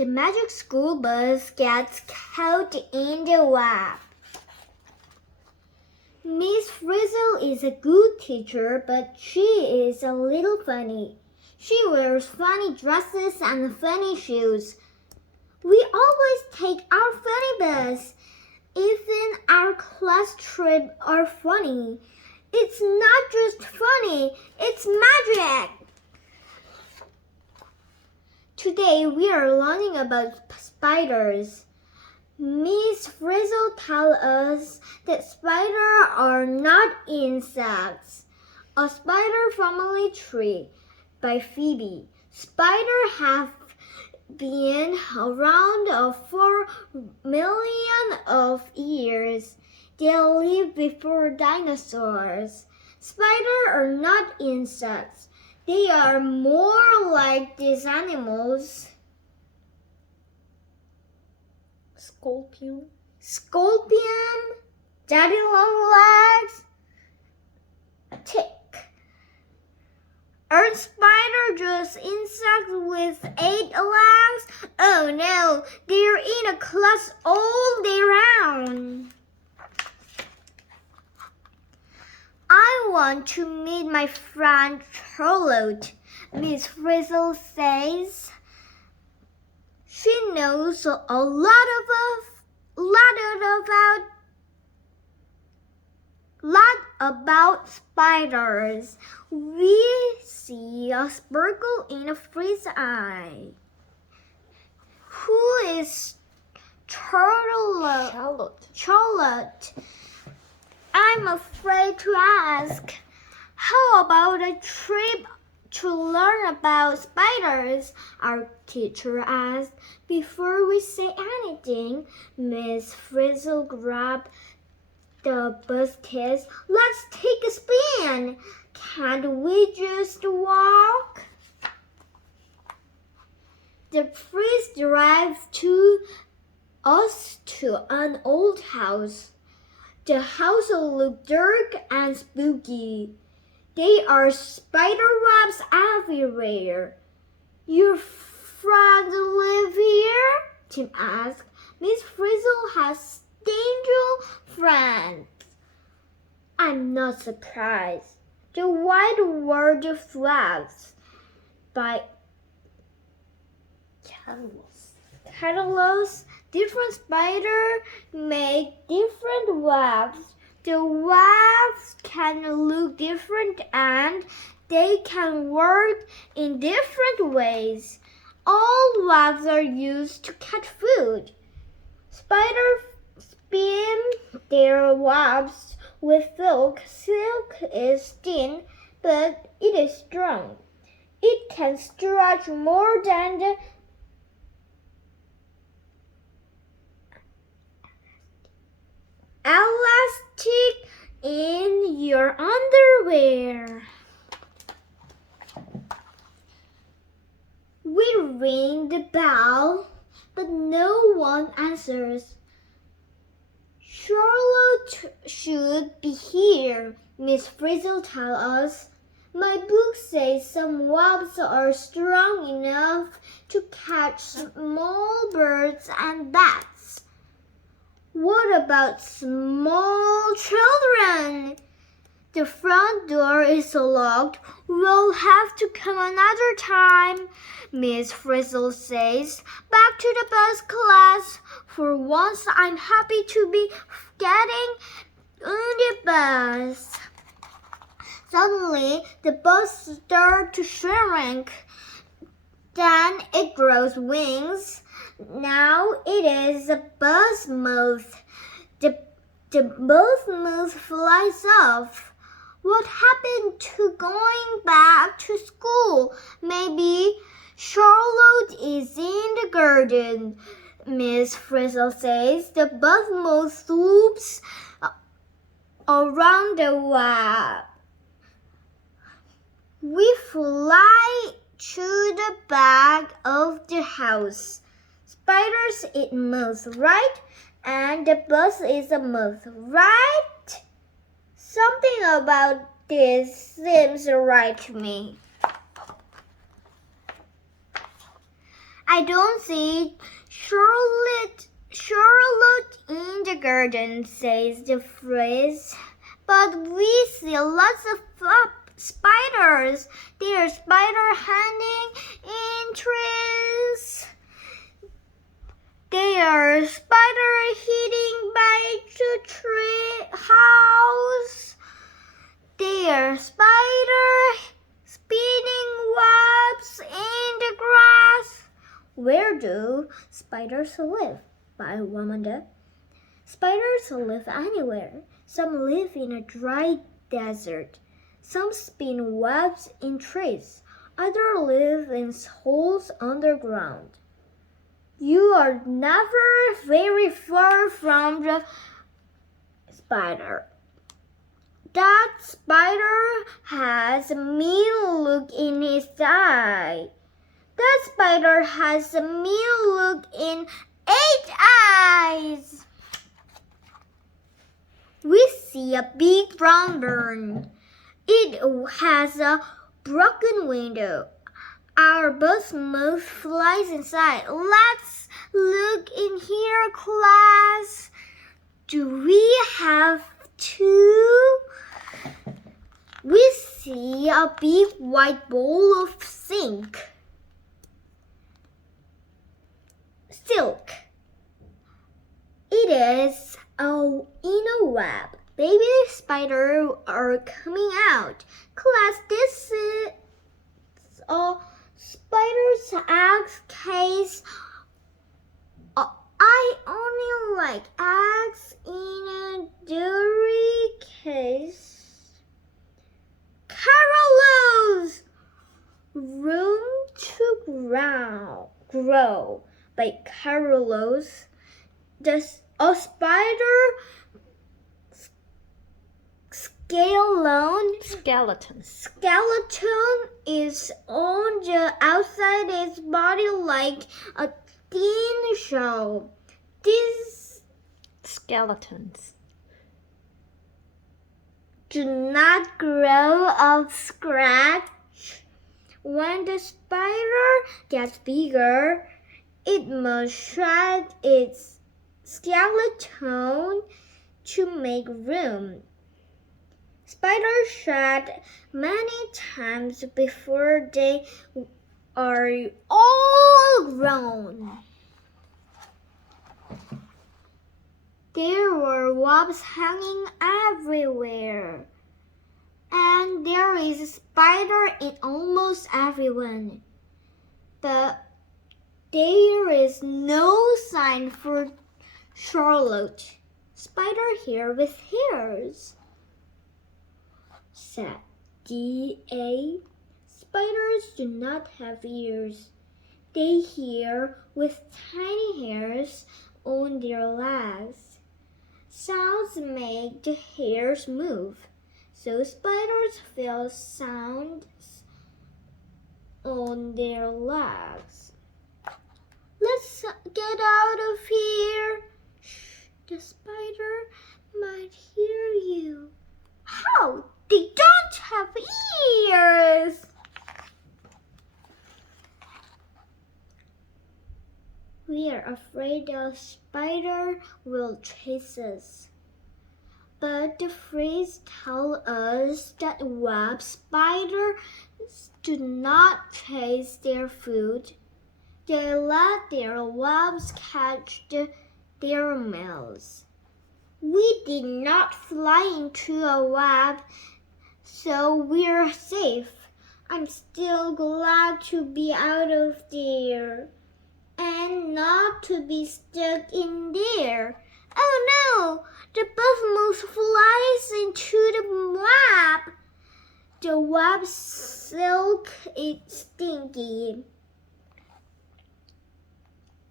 The magic school bus gets caught in the web. Miss Frizzle is a good teacher, but she is a little funny. She wears funny dresses and funny shoes. We always take our funny bus. Even our class trips are funny. It's not just funny, it's magic. Today we are learning about spiders. Miss Frizzle tells us that spiders are not insects. A Spider Family Tree by Phoebe. Spiders have been around for millions of years. They lived before dinosaurs. Spiders are not insects. They are more like these animals. Scorpion, daddy long legs, tick. Are spiders just insects with 8 legs? Oh no, they're in a class all day round. I want to meet my friend Charlotte, Miss Frizzle says. She knows a lot about spiders. We see a sparkle in a frizz's eye. Who is Charlotte. I'm afraid to ask. How about a trip to learn about spiders? Our teacher asked. Before we say anything, Miss Frizzle grabbed the baskets. Let's take a spin. Can't we just walk? The priest drives us to an old house. The house looks dark and spooky. There are spider webs everywhere. Your friends live here? Tim asked. Miss Frizzle has dangerous friends. I'm not surprised. The White World Flags by Catalos. Different spiders make different webs. The webs can look different and they can work in different ways. All webs are used to catch food. Spiders spin their webs with silk. Silk is thin, but it is strong. It can stretch more than the elastic in your underwear. We ring the bell, but no one answers. Charlotte should be here, Miss Frizzle tells us. My book says some webs are strong enough to catch small birds and bats. What about small children? The front door is locked. We'll have to come another time, Miss Frizzle says. Back to the bus class. For once, I'm happy to be getting on the bus. Suddenly, the bus starts to shrink. Then it grows wings. Now it is a bus moth. The bus moth flies off. What happened to going back to school? Maybe Charlotte is in the garden, Miss Frizzle says. The bus moth swoops around the web. We fly to the back of the house. Spiders eat moths, right? And the bus is a moth, right? Something about this seems right to me. I don't see Charlotte in the garden, says the Frizz. But we see lots of spiders. There are spiders hanging in trees. There are spiders hiding by the tree house. There are spiders spinning webs in the grass. Where do spiders live? By Wamanda. Spiders live anywhere. Some live in a dry desert. Some spin webs in trees. Others live in holes underground. You are never very far from the spider. That spider has a mean look in his eye. That spider has a mean look in 8 eyes. We see a big brown barn. It has a broken window. Our boss moth flies inside. Let's look in here, class. Do we have to? We see a big white bowl of silk. It is in a web. Baby spiders are coming out. Class, this is a spider's egg case. I only like eggs in a dairy case. Carolus! Room to grow by Carolus. A spider skeleton is on the outside its body like a thin shell. These skeletons do not grow of scratch. When the spider gets bigger, it must shred its skeleton to make room. Spiders shed many times before they are all grown. There were webs hanging everywhere, and there is a spider in almost everyone. But there is no sign for Charlotte. Spider here with hairs, said D.A. Spiders do not have ears. They hear with tiny hairs on their legs. Sounds make the hairs move, so spiders feel sounds on their legs. Let's get out of here. Shh, the spider might hear you. How? They don't have ears. We are afraid the spider will chase us. But the Frizz tell us that web spiders do not chase their food. They let their webs catch their meals. We did not fly into a web, so we're safe. I'm still glad to be out of there and not to be stuck in there. Oh no! The buff moth flies into the web. The web silk is stinky.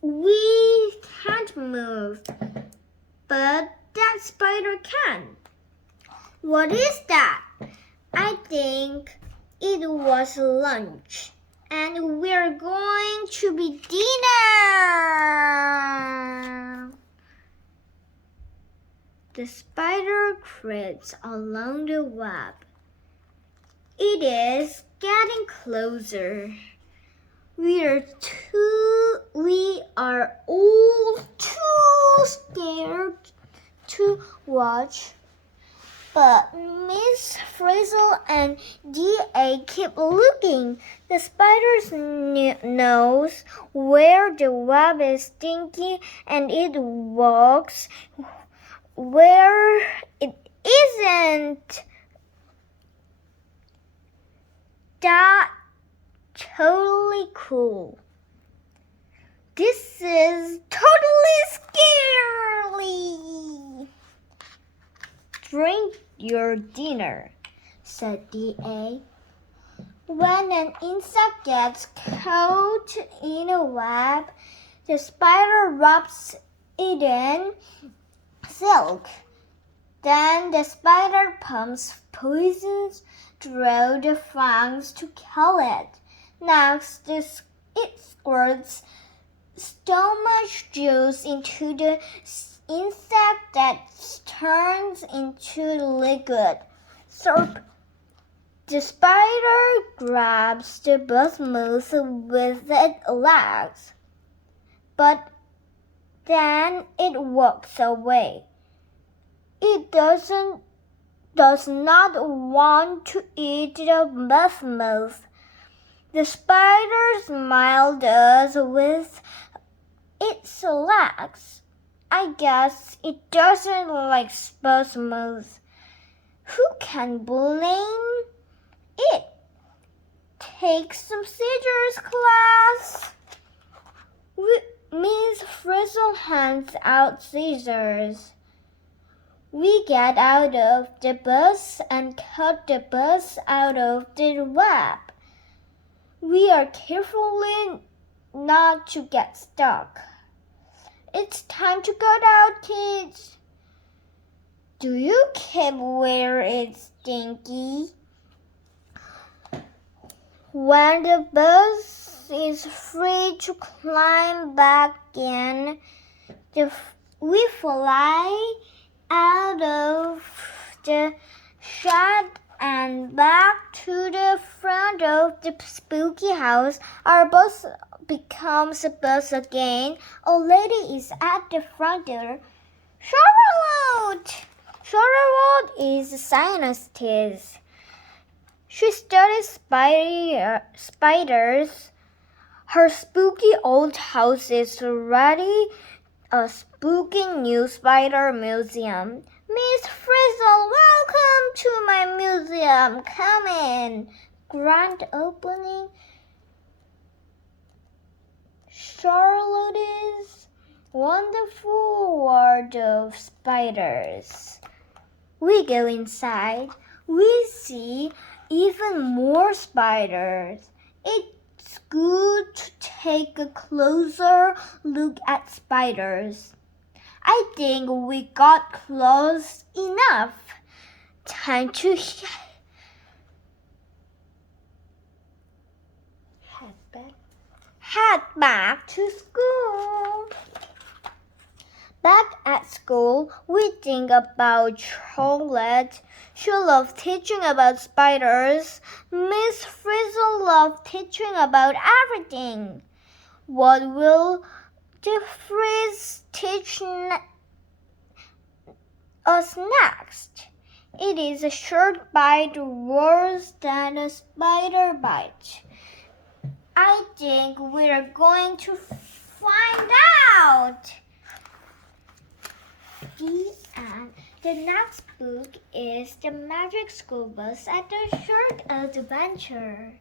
We can't move, but that spider can. What is that? I think it was lunch, and we're going to be dinner. The spider creeps along the web. It is getting closer. We are all too scared to watch. But Miss Frizzle and D.A. keep looking. The spider knows where the web is stinky, and it walks where it isn't. That's totally cool. This is totally scary. Drink your dinner, said D.A. When an insect gets caught in a web, the spider wraps it in silk. Then the spider pumps poisons through the fangs to kill it. Next, it squirts so much juice into the insect that turns into liquid soap. The spider grabs the buzzmoose with its legs, but then it walks away. It does not want to eat the buzzmoose. The spider smiled us with its legs. I guess it doesn't like buzzmoose. Who can blame it? Take some scissors, class. Miss Frizzle hands out scissors. We get out of the bus and cut the bus out of the web. We are carefully not to get stuck. It's time to go out, kids. Do you keep where it's stinky? When the bus is free to climb back in, we fly out of the shed and back to the front of the spooky house. Our bus becomes a bus again. A lady is at the front door. Charlotte! Charlotte is a scientist. She studies spiders. Her spooky old house is already a spooky new spider museum. Miss Frizzle, welcome to my museum. Come in. Grand opening. Charlotte's wonderful world of spiders. We go inside. We see even more spiders. It's good to take a closer look at spiders. I think we got close enough. Time to head back to school. Back at school, we think about Charlotte. She loved teaching about spiders. Miss Frizzle loved teaching about everything. What will the Frizz teach us next? It is a short bite worse than a spider bite. I think we're going to find out. And the next book is The Magic School Bus at the Short Adventure.